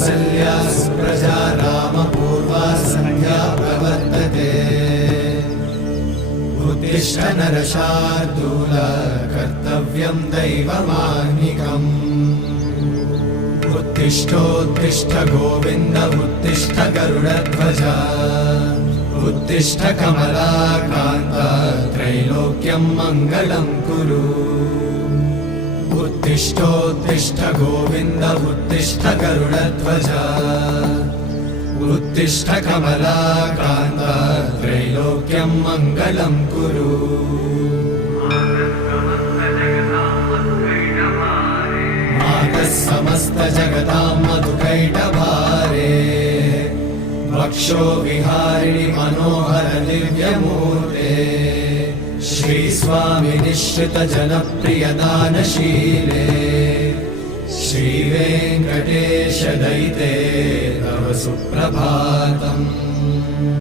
कौसल्या सुप्रजा रामपूर्वा सन्ध्या प्रवर्तते उत्तिष्ठ नरशार्दूल कर्तव्यं दैवमाह्निकम् उत्तिष्ठोत्तिष्ठ गोविन्द उत्तिष्ठ गरुडध्वज उत्तिष्ठ कमलाकान्त त्रैलोक्यं मङ्गलं कुरु उत्तिष्ठोत्तिष्ठ गोविन्द उत्तिष्ठ गरुडध्वज उत्तिष्ठ कमलाकान्त त्रैलोक्यं मङ्गलं कुरु मातः समस्त जगतां मधुकैटभारे वक्षो विहारिणि मनोहर दिव्यमूर्ते श्रीस्वामि निश्चित जनप्रिय दानशीले श्रीवेङ्कटेश दयिते तव सुप्रभातम्।